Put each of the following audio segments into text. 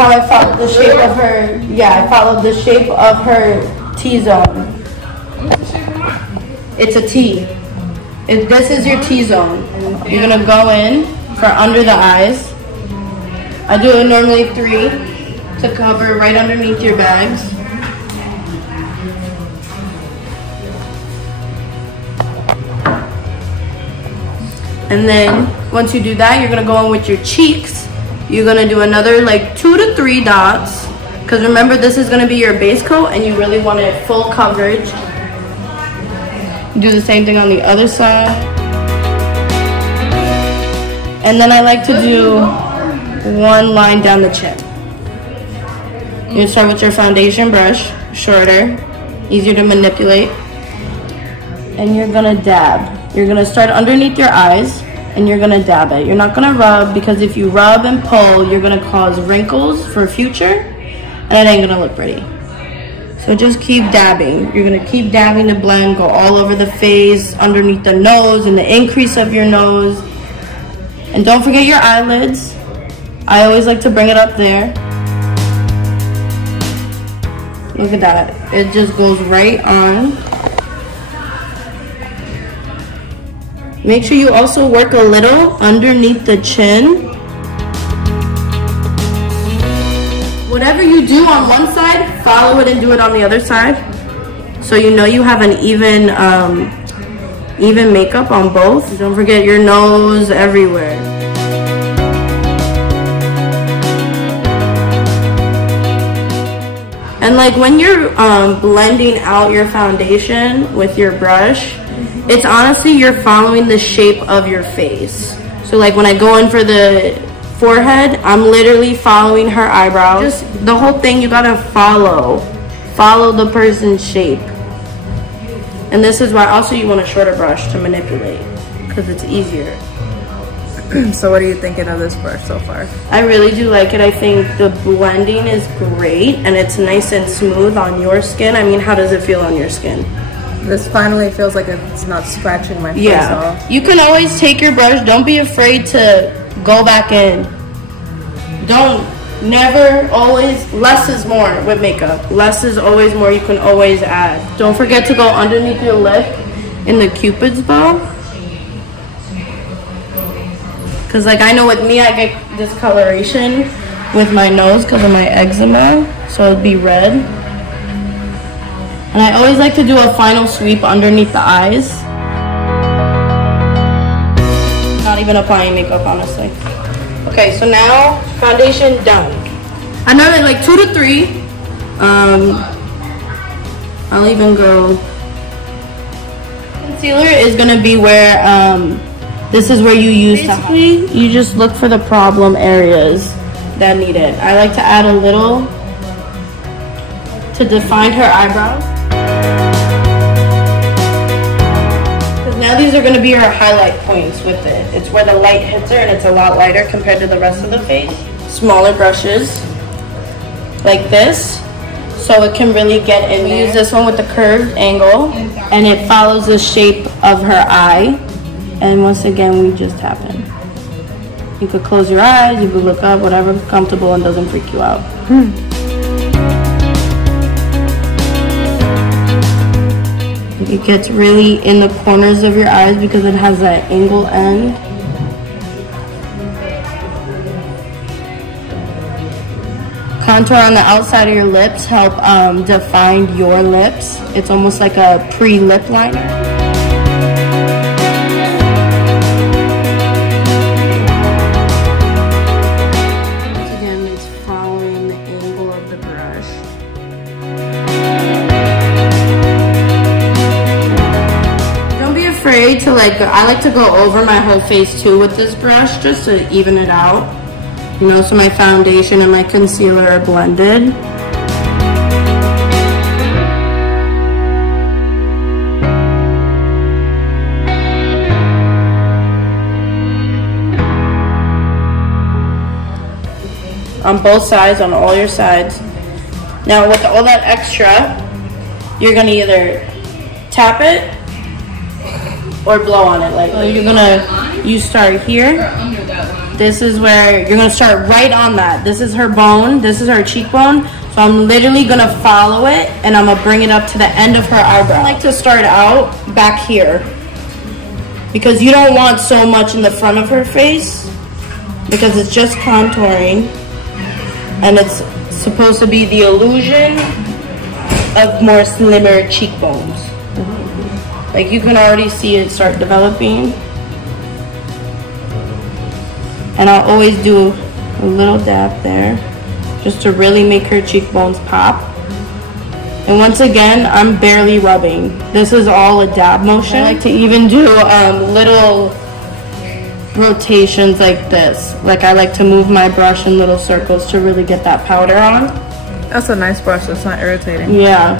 how I followed the shape of her, I followed the shape of her T-zone. It's a T. This is your T-zone. You're gonna go in for under the eyes. I do it normally 3 to cover right underneath your bags. And then once you do that, you're gonna go in with your cheeks. You're gonna do another like 2 to 3 dots. Because remember, this is gonna be your base coat and you really want it full coverage. Do the same thing on the other side. And then I like to do 1 line down the chin. You start with your foundation brush, shorter, easier to manipulate. And you're gonna dab. You're gonna start underneath your eyes and you're gonna dab it. You're not gonna rub, because if you rub and pull, you're gonna cause wrinkles for future and it ain't gonna look pretty. So just keep dabbing. You're gonna keep dabbing the blend, go all over the face, underneath the nose and the increase of your nose. And don't forget your eyelids. I always like to bring it up there. Look at that. It just goes right on. Make sure you also work a little underneath the chin. Whatever you do on one side, follow it and do it on the other side. So you know you have an even makeup on both. Don't forget your nose everywhere. And like when you're blending out your foundation with your brush, it's honestly, you're following the shape of your face. So like when I go in for the forehead, I'm literally following her eyebrows. Just the whole thing, you gotta follow the person's shape. And this is why also you want a shorter brush to manipulate, because it's easier. So what are you thinking of this brush so far? I really do like it. I think the blending is great and it's nice and smooth on your skin. I mean, how does it feel on your skin? This finally feels like it's not scratching my face off. You can always take your brush. Don't be afraid to go back in. Always, less is more with makeup. Less is always more. You can always add. Don't forget to go underneath your lip in the Cupid's bow. Because like I know with me, I get discoloration with my nose because of my eczema. So it'd be red. And I always like to do a final sweep underneath the eyes. Not even applying makeup, honestly. Okay, so now foundation done. Another like 2 to 3. I'll even go. Concealer is gonna be where this is where you use. Basically, you just look for the problem areas that need it. I like to add a little to define her eyebrows. Now these are going to be her highlight points with it. It's where the light hits her and it's a lot lighter compared to the rest of the face. Smaller brushes like this so it can really get in there. Use this one with the curved angle and it follows the shape of her eye. And once again, we just tap in. You could close your eyes, you could look up, whatever's comfortable and doesn't freak you out. It gets really in the corners of your eyes because it has that angle end. Contour on the outside of your lips help define your lips. It's almost like a pre-lip liner. Once again, it's following the angle of the brush. Afraid to I like to go over my whole face too with this brush just to even it out, you know, so my foundation and my concealer are blended. On both sides, on all your sides. Now with all that extra, you're gonna either tap it or blow on it lightly. So you start here, this is where you're gonna start right on that. This is her bone, this is her cheekbone. So I'm literally gonna follow it and I'm gonna bring it up to the end of her eyebrow. I like to start out back here because you don't want so much in the front of her face because it's just contouring and it's supposed to be the illusion of more slimmer cheekbones. Like you can already see it start developing. And I'll always do a little dab there just to really make her cheekbones pop. And once again, I'm barely rubbing. This is all a dab motion. I like to even do little rotations like this. Like I like to move my brush in little circles to really get that powder on. That's a nice brush, it's not irritating. Yeah.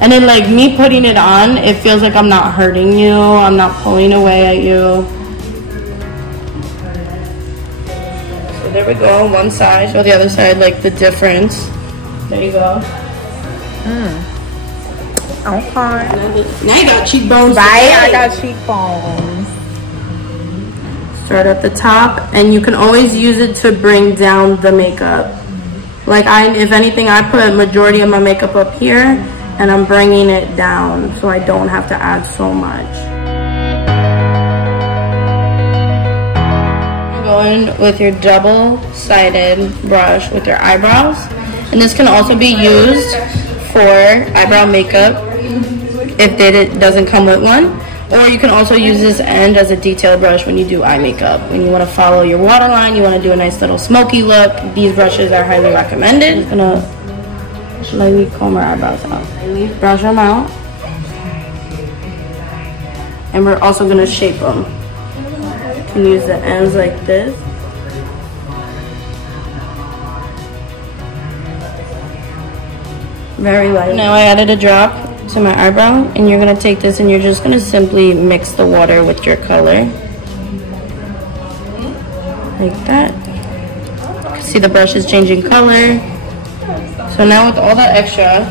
And then like me putting it on, it feels like I'm not hurting you, I'm not pulling away at you. So there we go, one side. Show the other side like the difference. There you go. Okay. Now you got cheekbones. Right, I got cheekbones. Start at the top, and you can always use it to bring down the makeup. Like if anything, I put majority of my makeup up here, and I'm bringing it down so I don't have to add so much. You're going with your double-sided brush with your eyebrows, and this can also be used for eyebrow makeup if it doesn't come with one. Or you can also use this end as a detail brush when you do eye makeup. When you want to follow your waterline, you want to do a nice little smoky look, these brushes are highly recommended. I'm gonna lightly comb our eyebrows out. Lightly brush them out. And we're also gonna shape them. You can use the ends like this. Very light. Now I added a drop to my eyebrow, and you're gonna take this and you're just gonna simply mix the water with your color. Like that. You can see the brush is changing color. So now with all that extra,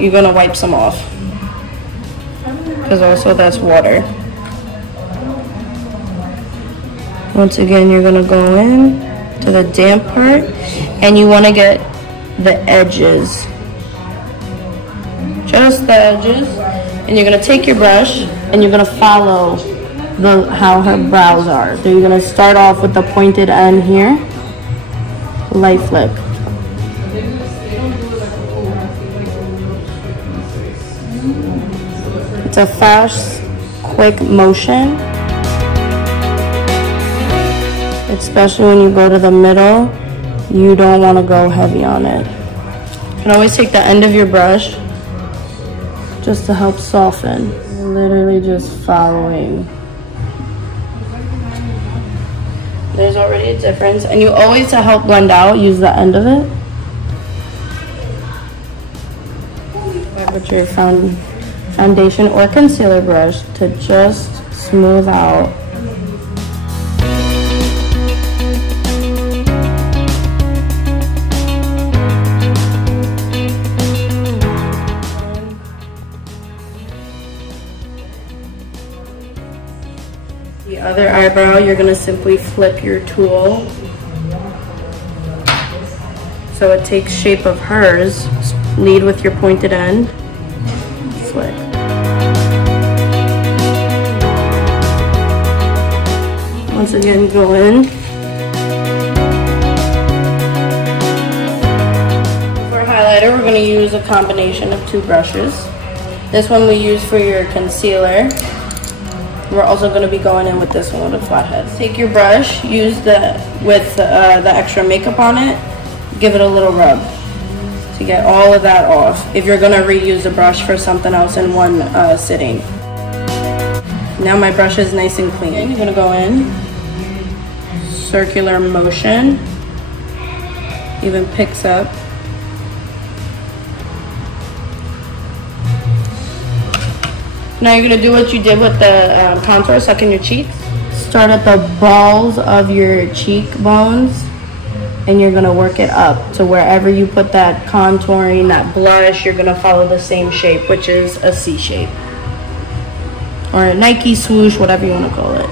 you're gonna wipe some off. Because also that's water. Once again, you're gonna go in to the damp part, and you wanna get the edges. Just the edges. And you're gonna take your brush and you're gonna follow how her brows are. So you're gonna start off with the pointed end here. Light flick. It's a fast, quick motion. Especially when you go to the middle, you don't want to go heavy on it. You can always take the end of your brush just to help soften. Literally just following. There's already a difference. And you always, to help blend out, use the end of it. With your foundation or concealer brush to just smooth out. The other eyebrow, you're going to simply flip your tool so it takes shape of hers. Lead with your pointed end. Flick. Once again, go in. For highlighter, we're going to use a combination of two brushes. This one we use for your concealer. We're also going to be going in with this one with a flat head. Take your brush, use the extra makeup on it, give it a little rub to get all of that off. If you're going to reuse the brush for something else in one sitting. Now my brush is nice and clean. You're going to go in, circular motion, even picks up. Now you're going to do what you did with the contour, suck in your cheeks. Start at the balls of your cheekbones, and you're going to work it up to wherever you put that contouring, that blush, you're going to follow the same shape, which is a C shape. Or a Nike swoosh, whatever you want to call it.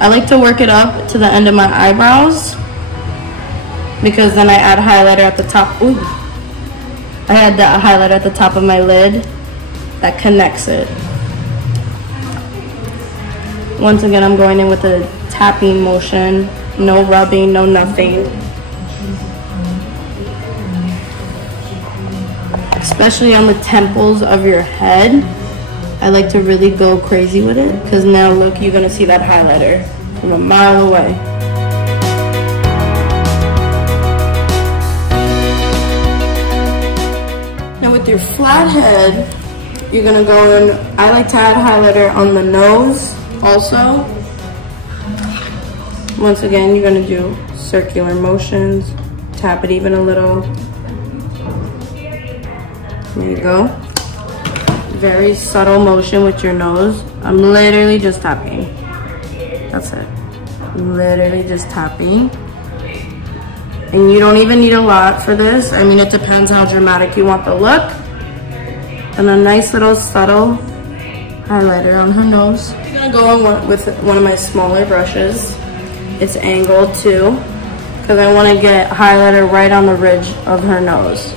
I like to work it up to the end of my eyebrows because then I add highlighter at the top. Ooh. I add that highlighter at the top of my lid that connects it. Once again, I'm going in with a tapping motion, no rubbing, no nothing. Especially on the temples of your head, I like to really go crazy with it because now look, you're gonna see that highlighter from a mile away. Now with your flat head, you're gonna go in, I like to add highlighter on the nose also. Once again, you're gonna do circular motions, tap it even a little. There you go. Very subtle motion with your nose. I'm literally just tapping. That's it. Literally just tapping. And you don't even need a lot for this. I mean, it depends how dramatic you want the look. And a nice little subtle highlighter on her nose. I'm gonna go in with one of my smaller brushes. It's angled too, because I want to get highlighter right on the ridge of her nose.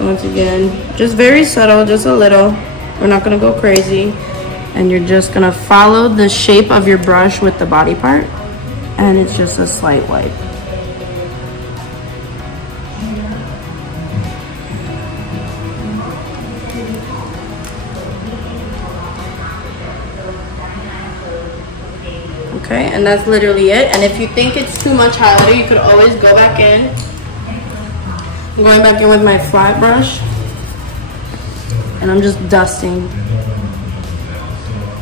Once again, just very subtle, just a little. We're not gonna go crazy. And you're just gonna follow the shape of your brush with the body part. And it's just a slight wipe. Okay, and that's literally it. And if you think it's too much highlighter, you could always go back in. I'm going back in with my flat brush and I'm just dusting,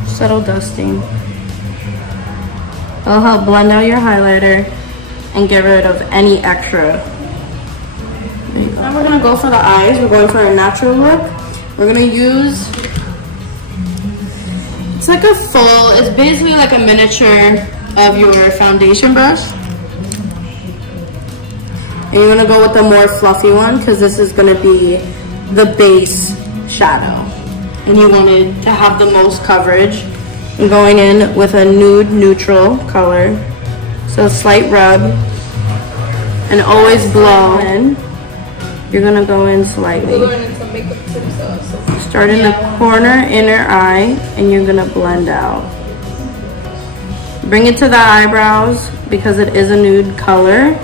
subtle dusting. It'll help blend out your highlighter and get rid of any extra. Now we're gonna go for the eyes. We're going for a natural look. We're gonna use, it's like a full, it's basically like a miniature of your foundation brush. And you're gonna go with the more fluffy one because this is gonna be the base shadow. And you wanted to have the most coverage. I'm going in with a nude neutral color. So a slight rub and always blow in. You're gonna go in slightly. Start in the corner, inner eye, and you're gonna blend out. Bring it to the eyebrows because it is a nude color.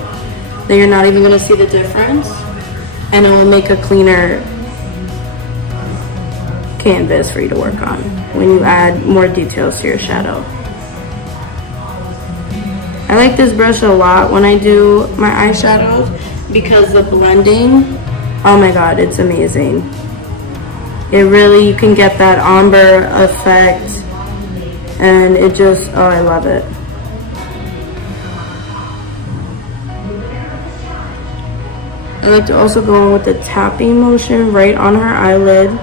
Then you're not even gonna see the difference. And it will make a cleaner canvas for you to work on when you add more details to your shadow. I like this brush a lot when I do my eyeshadows because the blending, oh my god, it's amazing. It really, you can get that ombre effect and it just, oh, I love it. I like to also go in with the tapping motion right on her eyelid.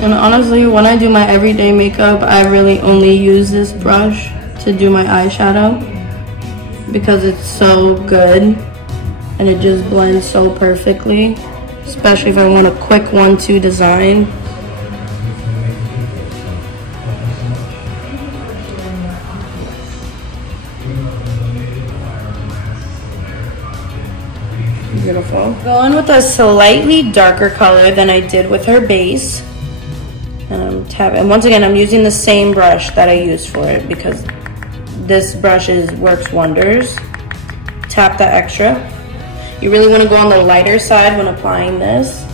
And honestly, when I do my everyday makeup, I really only use this brush to do my eyeshadow because it's so good and it just blends so perfectly, especially if I want a quick 1-2 design. Beautiful. Going with a slightly darker color than I did with her base. And I'm tapping, and once again, I'm using the same brush that I used for it because this brush works wonders. Tap the extra. You really want to go on the lighter side when applying this.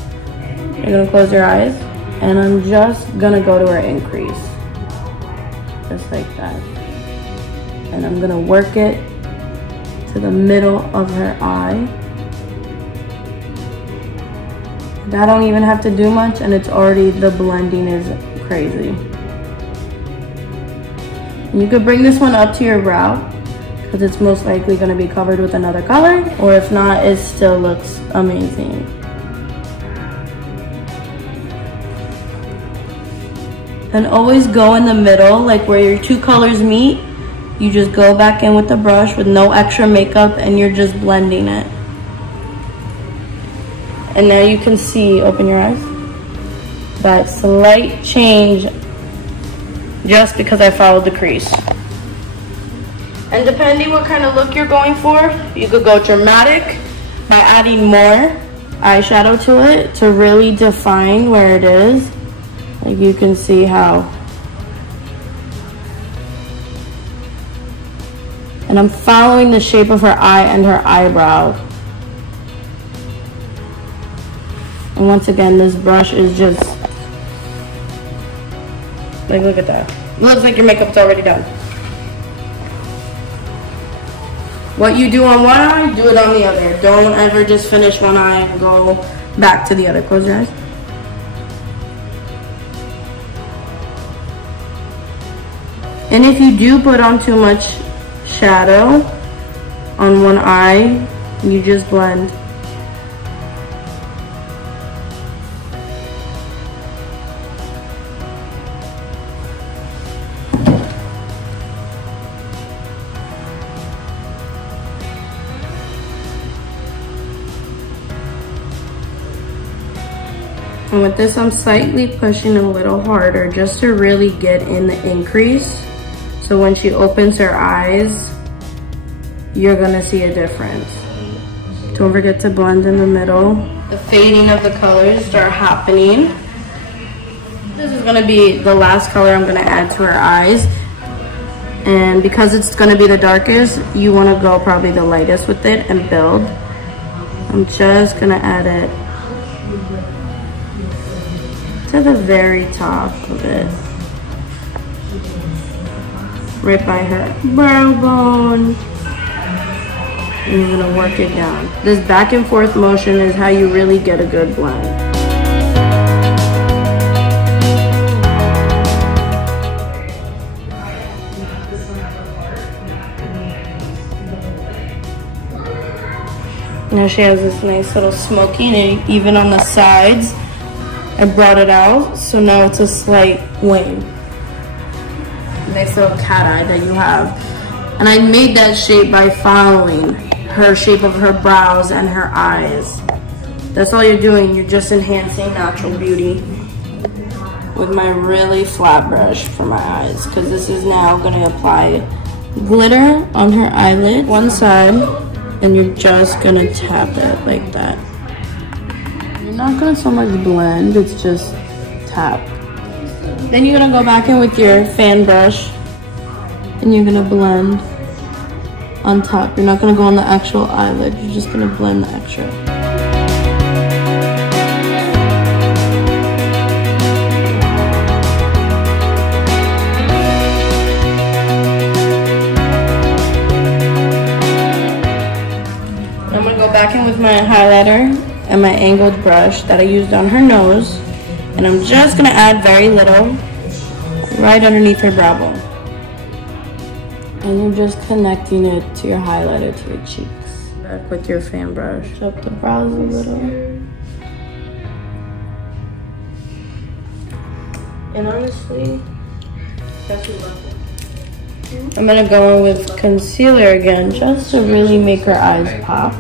You're gonna close your eyes, and I'm just gonna go to her increase, just like that. And I'm gonna work it to the middle of her eye. I don't even have to do much and it's already, the blending is crazy. And you could bring this one up to your brow because it's most likely going to be covered with another color, or if not, it still looks amazing. And always go in the middle, like where your two colors meet. You just go back in with the brush with no extra makeup and you're just blending it. And now you can see, open your eyes, that slight change just because I followed the crease. And depending what kind of look you're going for, you could go dramatic by adding more eyeshadow to it to really define where it is. Like you can see how. And I'm following the shape of her eye and her eyebrow. And once again, this brush is just, like, look at that. It looks like your makeup's already done. What you do on one eye, do it on the other. Don't ever just finish one eye and go back to the other. Close your eyes. And if you do put on too much shadow on one eye, you just blend. And with this, I'm slightly pushing a little harder just to really get in the increase. So when she opens her eyes, you're gonna see a difference. Don't forget to blend in the middle. The fading of the colors start happening. This is gonna be the last color I'm gonna add to her eyes. And because it's gonna be the darkest, you wanna go probably the lightest with it and build. I'm just gonna add it to the very top of it. Right by her brow bone. And you're gonna work it down. This back and forth motion is how you really get a good blend. Now she has this nice little smoky, and even on the sides, I brought it out, so now it's a slight wing. Nice little cat eye that you have. And I made that shape by following her shape of her brows and her eyes. That's all you're doing. You're just enhancing natural beauty with my really flat brush for my eyes, because this is now going to apply glitter on her eyelid, one side, and you're just going to tap it like that. You're not going to so much blend, it's just tap. Then you're going to go back in with your fan brush and you're going to blend on top. You're not going to go on the actual eyelid, you're just going to blend the extra. I'm going to go back in with my highlighter and my angled brush that I used on her nose. And I'm just going to add very little right underneath her brow bone. And you're just connecting it to your highlighter to your cheeks. Back with your fan brush. Push up the brows a little. And honestly, that's what I'm going to go in with concealer again just to really make her eyes pop.